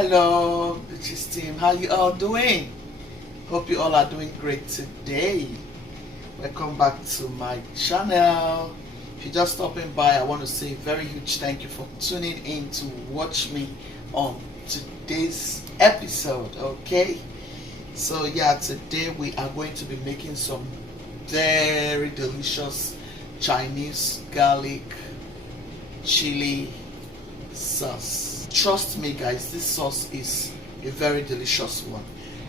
Hello, Bitches team. How you all doing? Hope you all are doing great today. Welcome back to my channel. If you're just stopping by, I want to say a very huge thank you for tuning in to watch me on today's episode. Okay, so yeah, today we are going to be making some very delicious Chinese garlic chili sauce. Trust me guys, this sauce is a very delicious one.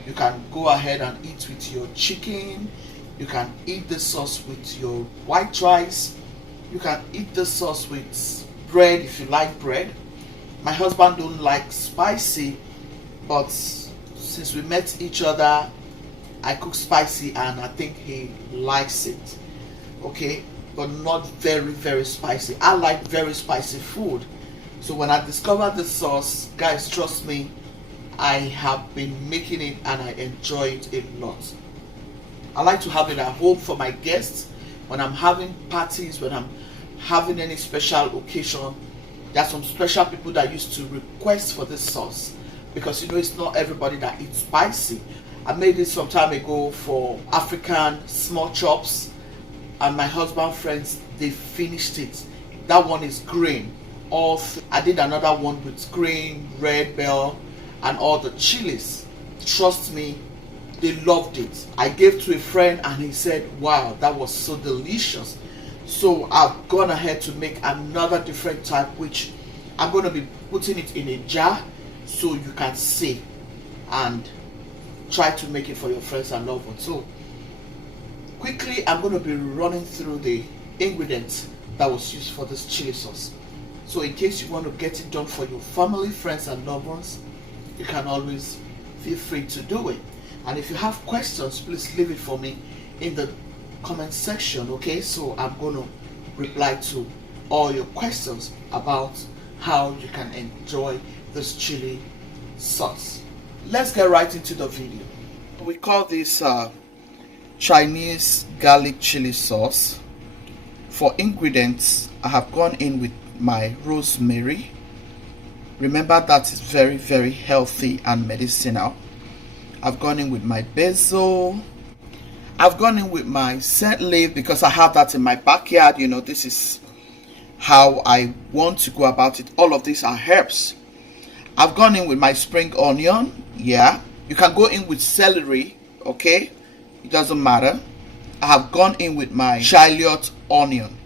You can go ahead and eat with your chicken. You can eat the sauce with your white rice. You can eat the sauce with bread if you like bread. My husband don't like spicy, but since we met each other, I cook spicy and I think he likes it. Okay, but not very spicy. I like very spicy food. So when I discovered the sauce, guys, trust me, I have been making it and I enjoy it a lot. I like to have it at home for my guests. When I'm having parties, when I'm having any special occasion, there are some special people that used to request for this sauce, because you know it's not everybody that eats spicy. I made it some time ago for African small chops, and my husband friends, they finished it. That one is green. I did another one with green, red bell, and all the chilies. Trust me, they loved it. I gave to a friend and he said, wow, that was so delicious. So I've gone ahead to make another different type, which I'm going to be putting it in a jar so you can see and try to make it for your friends and loved ones. So quickly, I'm going to be running through the ingredients that was used for this chili sauce. So in case you want to get it done for your family, friends and loved ones, you can always feel free to do it. And if you have questions, please leave it for me in the comment section, okay? So I'm going to reply to all your questions about how you can enjoy this chili sauce. Let's get right into the video. We call this Chinese garlic chili sauce. For ingredients, I have gone in with my rosemary. Remember that is very healthy and medicinal. I've gone in with my basil. I've gone in with my scent leaf because I have that in my backyard. You know, this is how I want to go about it. All of these are herbs. I've gone in with my spring onion. Yeah, you can go in with celery, okay, it doesn't matter. I have gone in with my shallot onion.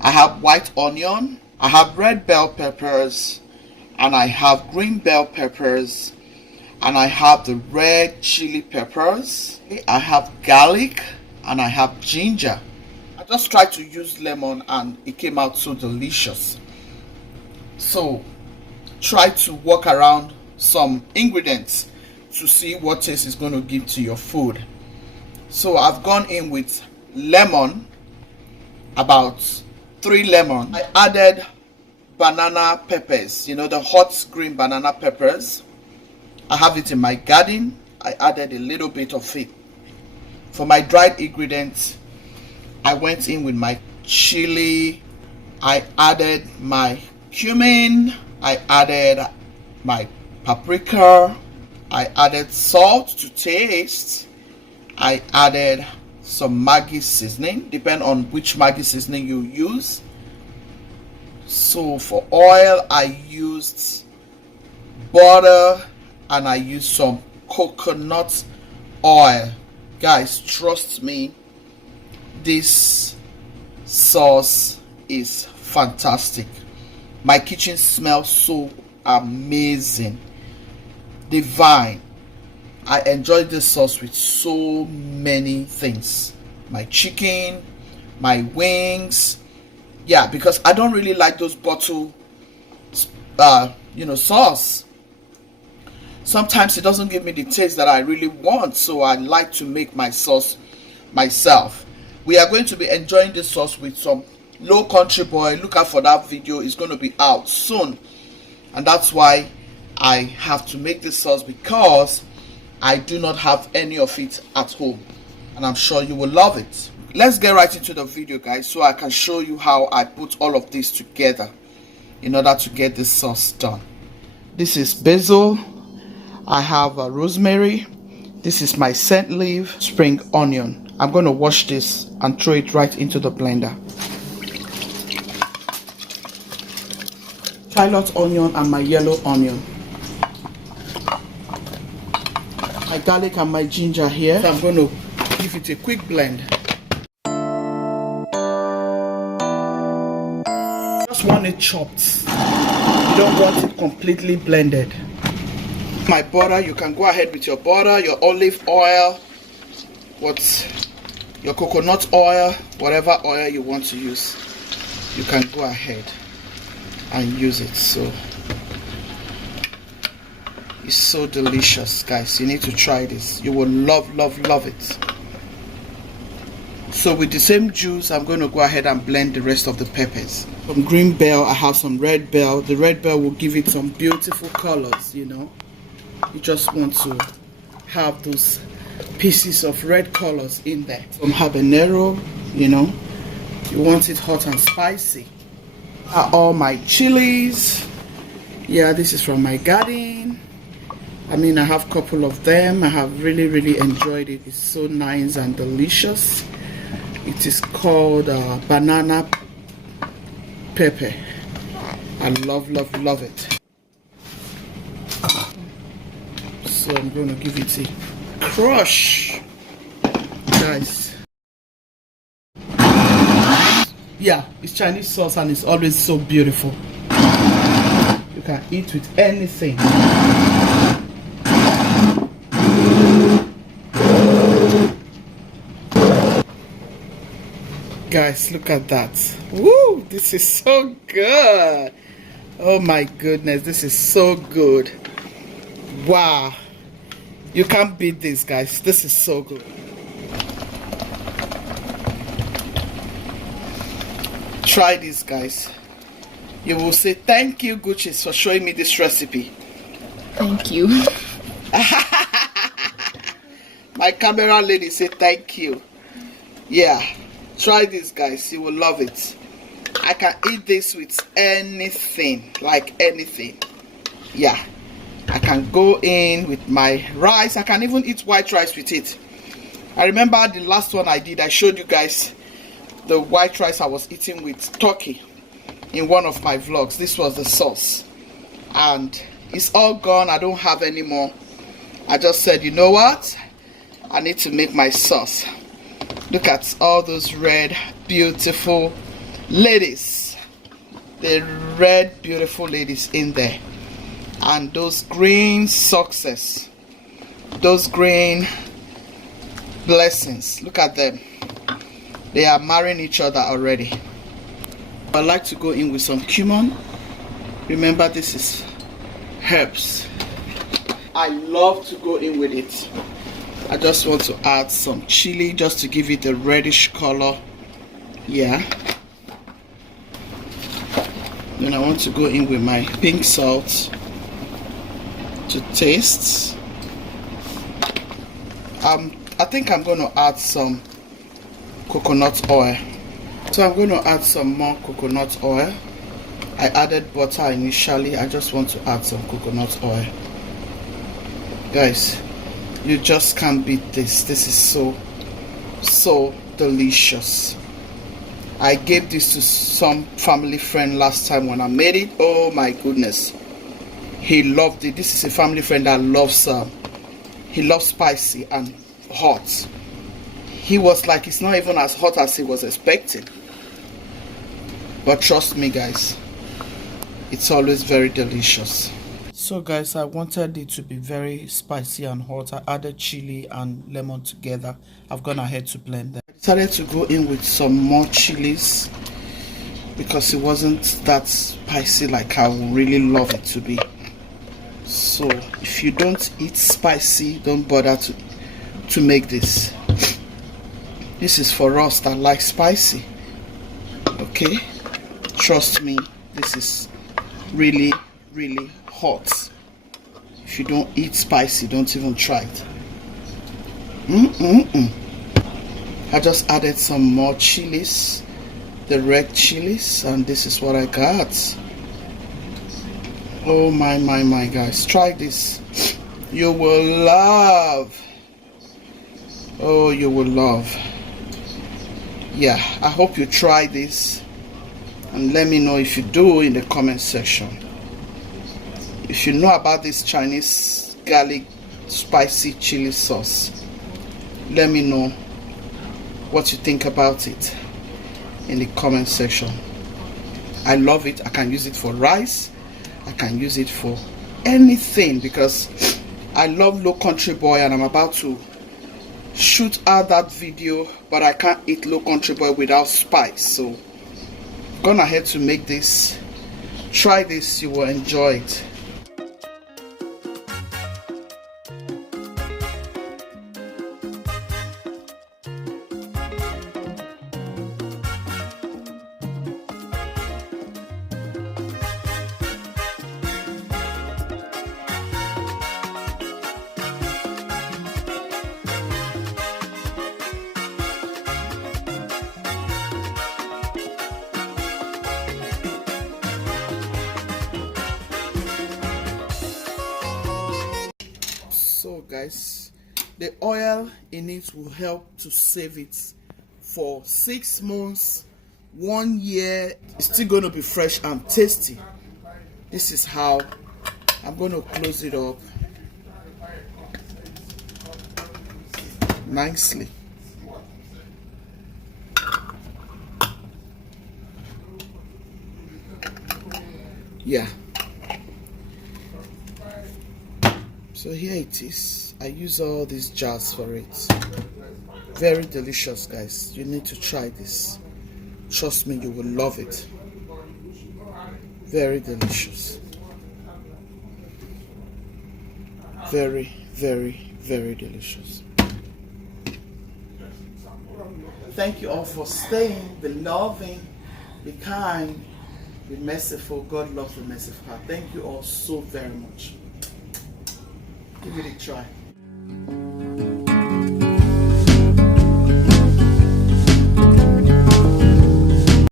I have white onion, I have red bell peppers, and I have green bell peppers, and I have the red chili peppers. I have garlic, and I have ginger. I just tried to use lemon and it came out so delicious. So try to work around some ingredients to see what taste is going to give to your food. So I've gone in with lemon, about 3 lemons. I added banana peppers, you know, the hot green banana peppers. I have it in my garden. I added a little bit of it. For my dried ingredients, I went in with my chili. I added my cumin. I added my paprika. I added salt to taste. I added some Maggi seasoning, depend on which Maggi seasoning you use. So for oil, I used butter and I used some coconut oil. Guys, trust me, this sauce is fantastic. My kitchen smells so amazing, divine. I enjoyed this sauce with so many things. My chicken, my wings. Yeah, because I don't really like those bottle sauce. Sometimes it doesn't give me the taste that I really want, so I like to make my sauce myself. We are going to be enjoying this sauce with some Low Country Boy. Look out for that video. It's going to be out soon, and that's why I have to make this sauce, because I do not have any of it at home, and I'm sure you will love it. Let's get right into the video, guys, so I can show you how I put all of this together in order to get this sauce done. This is basil, I have rosemary. This is my scent leaf, spring onion. I'm going to wash this and throw it right into the blender. Shallot onion and my yellow onion. My garlic and my ginger here. So I'm going to give it a quick blend. Just want it chopped. You don't want it completely blended. My butter, you can go ahead with your butter, your olive oil, your coconut oil, whatever oil you want to use. You can go ahead and use it. So it's so delicious, guys. You need to try this. You will love, love, love it. So with the same juice, I'm going to go ahead and blend the rest of the peppers. Some green bell, I have some red bell. The red bell will give it some beautiful colors, you know. You just want to have those pieces of red colors in there. Some habanero, you know. You want it hot and spicy. All my chilies. Yeah, this is from my garden. I mean, I have a couple of them. I have really, really enjoyed it. It's so nice and delicious. It is called banana pepper. I love, love, love it. So I'm going to give it a crush, guys. Yeah, it's Chinese sauce and it's always so beautiful. You can eat with anything. Guys, look at that. Woo, this is so good. Oh my goodness, this is so good. Wow. You can't beat this, guys. This is so good. Try this, guys. You will say, thank you, Gucci, for showing me this recipe. Thank you. My camera lady said thank you. Yeah. Try this, guys. You will love it. I can eat this with anything. Like anything. Yeah. I can go in with my rice. I can even eat white rice with it. I remember the last one I did, I showed you guys the white rice I was eating with turkey in one of my vlogs. This was the sauce. And it's all gone. I don't have any more. I just said, you know what? I need to make my sauce. Look at all those red, beautiful ladies. The red, beautiful ladies in there. And those green success, those green blessings, look at them. They are marrying each other already. I like to go in with some cumin. Remember, this is herbs. I love to go in with it. I just want to add some chili just to give it a reddish color. Yeah. Then I want to go in with my pink salt to taste. I think I'm going to add some coconut oil. So I'm going to add some more coconut oil. I added butter initially. I just want to add some coconut oil. Guys, you just can't beat this. This is so delicious. I gave this to some family friend last time when I made it. Oh my goodness. He loved it. This is a family friend that loves he loves spicy and hot. He was like, it's not even as hot as he was expecting. But trust me, guys, it's always very delicious. So guys, I wanted it to be very spicy and hot. I added chili and lemon together. I've gone ahead to blend them. I decided to go in with some more chilies because it wasn't that spicy like I would really love it to be. So if you don't eat spicy, don't bother to make this. This is for us that like spicy. Okay, trust me, this is really hot. If you don't eat spicy, don't even try it. I just added some more chilies, the red chilies, and this is what I got. Oh my guys, try this. You will love. Oh, you will love. Yeah, I hope you try this and let me know if you do in the comment section. If you know about this Chinese garlic spicy chili sauce, let me know what you think about it in the comment section. I love it. I can use it for rice. I can use it for anything because I love Low Country Boy, and I'm about to shoot out that video, but I can't eat Low Country Boy without spice. So gone ahead to make this. Try this, you will enjoy it. So guys, the oil in it will help to save it for 6 months, 1 year. It's still going to be fresh and tasty. This is how I'm going to close it up nicely. Yeah. So here it is. I use all these jars for it. Very delicious, guys. You need to try this. Trust me, you will love it. Very delicious. Very, very, very delicious. Thank you all for staying. Be loving, be kind, be merciful. God loves the merciful heart. Thank you all so very much. Give it a try.